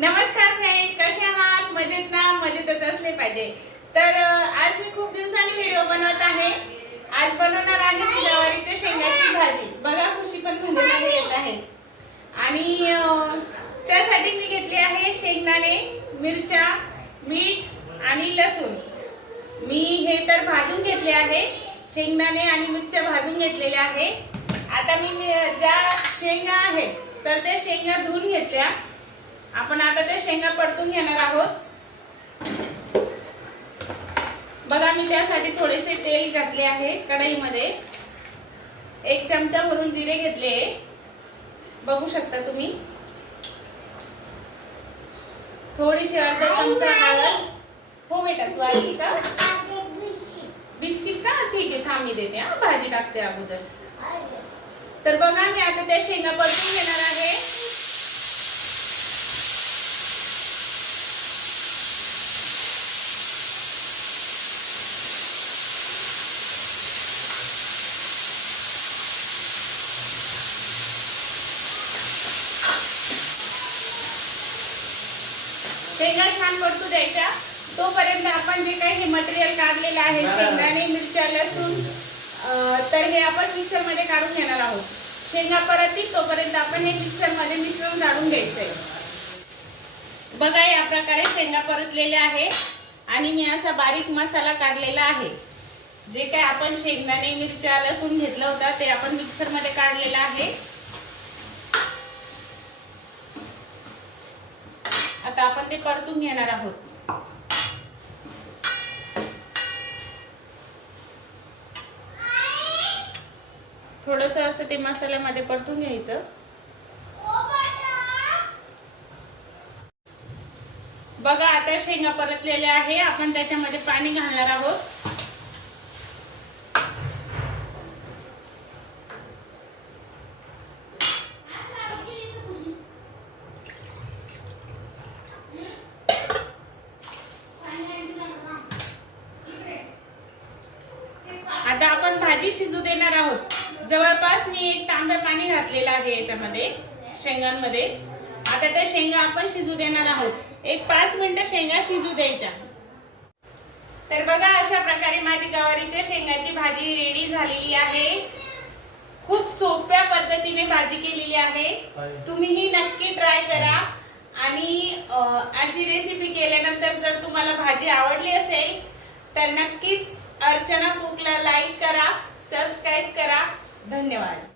नमस्कार फ्रेंड, कसे आहात? मजेत ना? मजेतच असले पाहिजे. तर आज मी खूप दिवसांनी व्हिडिओ बनवत आहे. आज बनवणार आहे मी गवारीच्या शेंगाची भाजी. बघा, खुशी पण मध्ये येत आहे. आणि त्यासाठी मी घेतली आहे शेंगदाणे, मिरच्या, मीठ आणि लसूण. मी हे तर भाजून घेतले आहे. शेंगदाणे आणि मिरच्या भाजून घेतलेल्या आहे. आता मी ज्या शेंगा आहेत तर त्या शेंगा धुवून घेतल्या. आपण आता ते शेंगा परतून घेणार आहोत. बघा, मी त्यासाठी थोडेसे तेल घातले आहे कढईमध्ये. 1 चमचा भरून जिरे घेतले, बघू शकता तुम्ही. थोडीशी अर्धा चमचा हळद. हो बेटा, तू आली का? बिस्किट का? ठीक आहे, थांब मी देते. भाजी टाकते अगोदर. तर बघा, मी आता त्या शेंगा परतून घेणार आहे. शेंगा छान परतू द्यायच्या. तोपर्यंत आपण जे काही हे मटेरियल काढलेलं आहे, शेंगदाणे, मिरच्या, लसूण, तर हे आपण मिक्सर मध्ये काढून घेणार आहोत. शेंगा परततील तोपर्यंत आपण हे मिक्सर मध्ये मिश्रण काढून घ्यायचंय. बघा, या प्रकारे शेंगा परतलेल्या आहे आणि मी असा बारीक मसाला काढलेला आहे. जे काही आपण शेंगदाणे, मिरच्या, लसूण घेतलं होतं ते आपण मिक्सर मध्ये काढलेलं आहे. आता आपण ते परतून घेणार आहोत. थोडस असं ते मसाल्यामध्ये परतून घ्यायचं. बघा, आता शेंगा परतलेल्या आहे. आपण त्याच्यामध्ये पाणी घालणार आहोत. आता आपण भाजी शिजू देणार आहोत. जवळपास मी 1 तांब्या पाणी घातलेलं आहे याच्यामध्ये शेंगांमध्ये. आता त्या शेंगा आपण शिजू देणार आहोत. 5 मिनिटं शेंगा शिजू द्यायच्या. तर बघा, अशा प्रकारे माझी गवारीच्या शेंगाची भाजी रेडी झालेली आहे. खूप सोप्या पद्धतीने भाजी केलेली आहे. तुम्हीही नक्की ट्राय करा. आणि अशी रेसिपी केल्यानंतर जर तुम्हाला भाजी आवडली असेल तर नक्कीच अर्चना कुकला लाईक करा, सबस्क्राईब करा. धन्यवाद.